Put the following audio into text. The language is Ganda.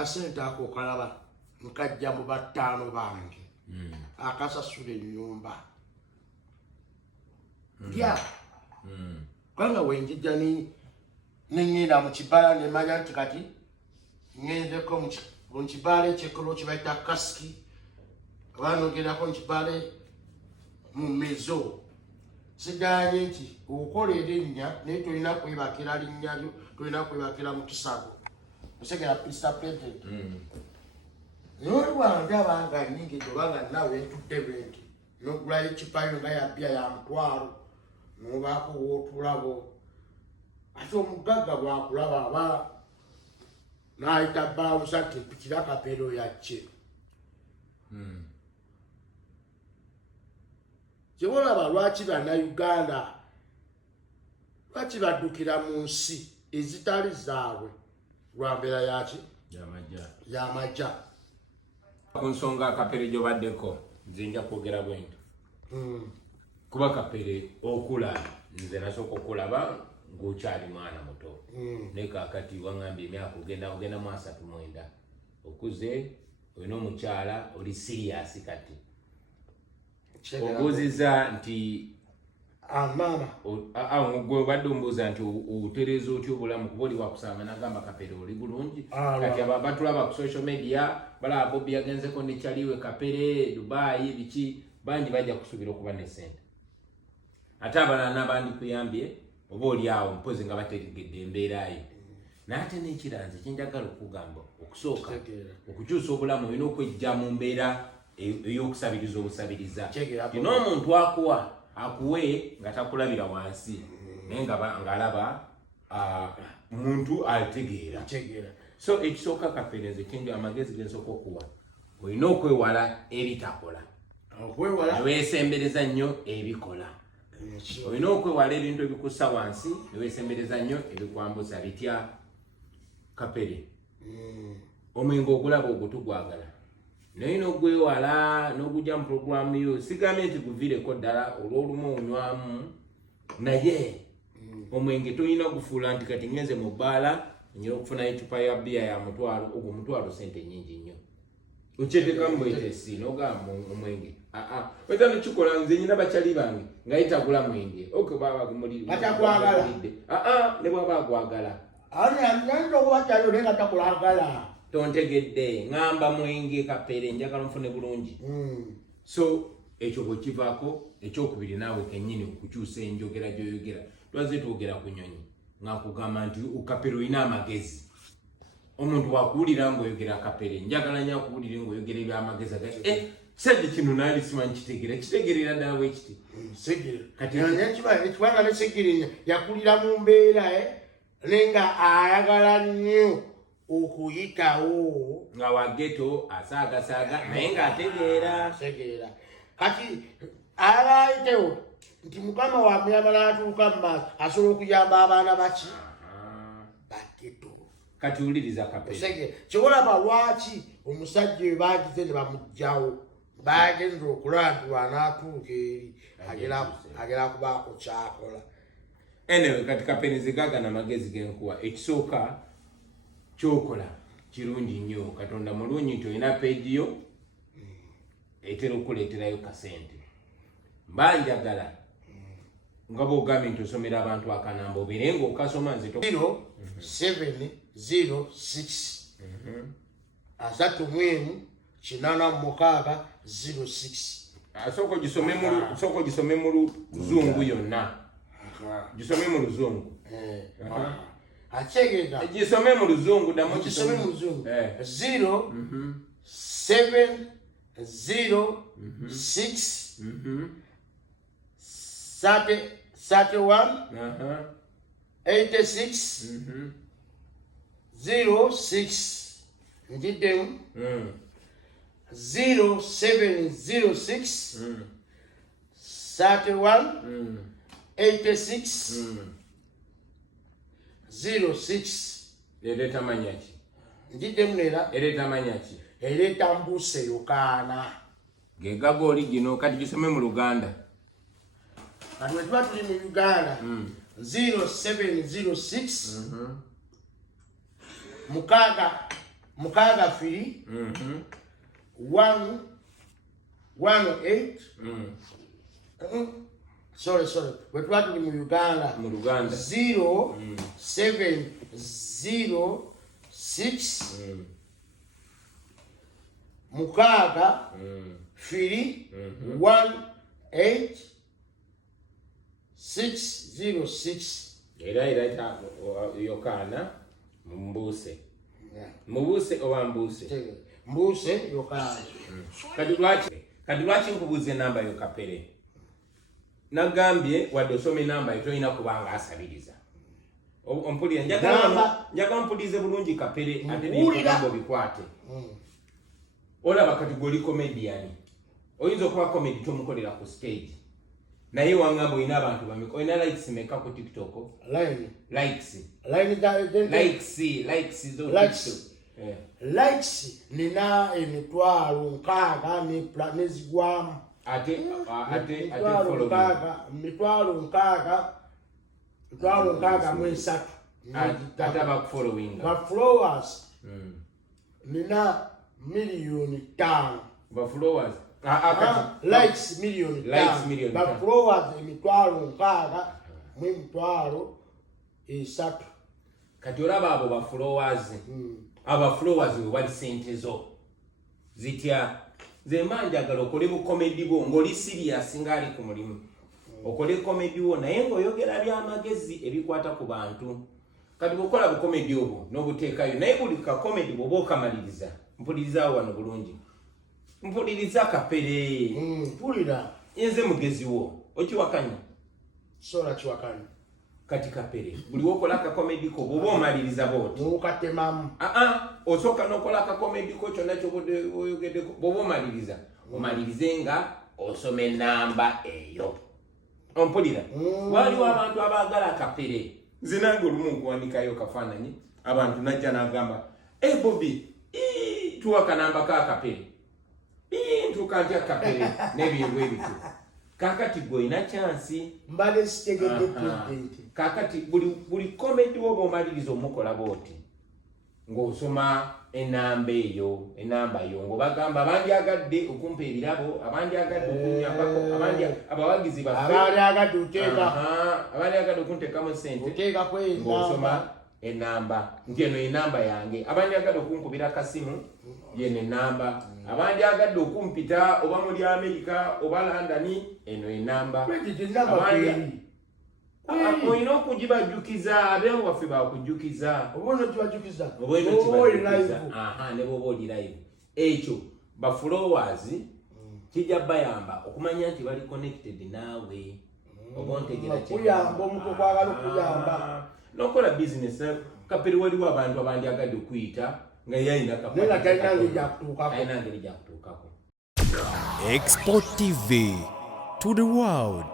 Asente ako kalaba nkajja mu battaano bange akasasula ennyumba lya kubanga wenjijja neŋŋenda mu kibala ne manya nti kati ŋŋendeko mu kibala ekyekolo kye bayita kasiki oba nogerako mu kibala mu mezo siganye nti okola erinnya naye tolina kwebakira linnya lyo tolina kwebakira mu kisago osegera Mr. President n'olwanda abanga nnyingidde obanga nawe entudde bwenti n'ogulayo ekipayo nga yabya ya mutwalo n'obaako wootulabo ate omugagga bwakulaba aba n'ayita bawusa nti mpikira kapero yacce kyebolaba lwaki bannayuganda lwaki baddukira mu nsi ezitali zaabwe lwa mbeera yaki yamajja ku nsonga kapere gy'obaddeko nze nja kwogera bwento kuba kapere okula nze nasooka okulaba ng'okyali mwana muto naye kaakati waŋŋambye emyaka ogenda mu 39 okuze olina omukyala oli siriyasi kati obuuziza nti mama gwe obadde ombuuza nti otereeza otya obulamu kuba oli wakusanga nagamba kapere oli bulungi kati abo batulaba ku social media balaba Bobby yagenzeko ne kyaliwe kapere Dubai biki bangi bajja kusuubira okuba ne ssente ate abalala n'abandikuyambye oba oli awo mpozi nga bategedde embeerayo naye ate n'ekiranze kyenjagala okugamba okusooka okukyusa obulamu olina okwejja mu mbeera ey'okusabiriza obusabiriza n'omuntu akuwe nga takulabira wansi naye ng'alaba muntu ategeera so ekisooka kapere nze kyenjo amagezi gensooka okuwa olina okwewala ebitakola neweesembereza nnyo ebikola olina okwewala ebintu ebikussa wansi neweesembereza nnyo ebikwambuza bitya kapere omwenge ogulaba ogutugwagala naye n'ogwewala n'ogujja mu puroguramu yo sigambye nti guviireko ddala olw'olumu onywamu naye omwenge tolina gufuula nti kati ngenze mu bbaala nyina okufuna ecupa ya bbiya ya mutwalo ogwo mutwalo sente nnyingi nnyo okyeteekamu bwetesi n'ogamba omwenge weta nekikola nze nyina bakyali bange nga yitagula mwenge ne bwaba agwagala tontegedde ngamba mwenge kapere njagala nfune bulungi so ekyo bwekivaako ekyokubiri naawe kennyini okukyusa enjogera gyoyogera twaze twogera ku nyonyi ngakugamba nti kapere olina amagezi omuntu wakuwulira ngaoyogera kapere njagala nyo akuwulire ngaoyogera ebyamagezi sedi kino naali simanyi kitegerera ddala bwekiti ekibanga nesigirinya yakulira mu mbeera nenga ayagala nnyo okuyitawo nga wageto asaagasaaga naye ng'ategeera kati abayitewo nti mukama wamuyamba n'atuuka mu maaso asobola okuyamba abaana baki bageto kati wuliriza kapere kibolaba lwaki omusajja oyo bagize ne bamugjawo bagenza okulaba nti wanaatuuka eri agera kubaako kyakola anyway kati kapere nzigaga namagezi genkuwa ekisooka kyokola kirungi nnyo katonda mulungi nti olina peegi yo etera okuleeterayo kasente mbanjagala nga bwogambye nti osomera abantu akanamba obere ngaokasoma nze 0706 3 asooka ogisome mu luzungu yonna gisome mu luzungu gisome mu luzungu damu gisome mu luzungu 0706 31 86 06 njiddemu 0706 31 86 06 ereeta manyaki njiddemu nera ereeta manyaki ereeta mbuse yokaana gegaga oli gino kati gisome mu Luganda kati bwe tuba tuli mu Uganda 0706 mukaaga mukaaga firi 118 sorry bwe tuba tuli mu Uganda 0706 mukaaga firi 18606 era Yokana Mbuse oba Mbuse Yokana. Kati lwaki nkubuuza enamba yo Kapere? Nagambye wadde osoma enamba yo tolina kubanga asabiriza. Ompulira njagala mpulize bulungi Kapere ate n'ebigambo bikwate. Olaba kati gwe oli comedian. Oyinza okuba comedy tomukolera ku stage. Naye wangamba olina abantu bameka. Olina likes meka ku TikTok? Likes nina emitwalo 6 nezigwamu. Ate mitwalo 6 ate abakufollowing. Ba followers nina million 5. Ba followers likes million 5. Ba followers emitwalo 6 emitwalo 3. Kati olaba abo ba followers. Aba followers we bali sente zo zitya ze manjagala okole bu comedy bo ngoli serious ngali ku mulimu okole comedy wo naye ngoyogera bya magezi ebikwata ku bantu kati bukola bu comedy obo n'obuteekayo naye buli ka comedy bo bokamaliriza mpuliriza wano bulungi mpuliriza Kapere mpulira yenze mugezi wo okiwakanya sola kiwakanya kati Kapere buli wokola ka comedy ko bobo omaliriza boti ukatemamu osoka nokola ka comedy ko kyonna kyobode oyogede ko bobo omaliriza omalirize nga osome namba eyo ompulira waliwo abantu abaagala Kapere zinange olumu nkuwanikayo kafaananyi abantu najja n'agamba Bobby tuwaka namba ka Kapere ntukantya Kapere n'ebintu ebityo kakati gwe ina chance mbale sitegedde president kakati buli comedy wobo omaliriza omukola boti ng'osoma enamba yo ng'obagamba abandi agadde okumpa ebirabo abandi agadde okunyambako abandi abawagizi baffe abandi agadde okunteekamu sente ng'osoma enamba nti eno enamba yange abandi agadde okunkubira akasimu yeno enamba abandi agadde okumpita oba muri America oba London eno enamba olina okugibajjukiza abeewo waffe bakujjukiza ne bwoba oli live ekyo ba followers kijja bayamba okumanya nti bali connected naawe oba ontegera nokola business Kapere waliwo abantu abandi agadde okuyita nga yayina ayina ngeri gyakutuukako. Export TV to the world.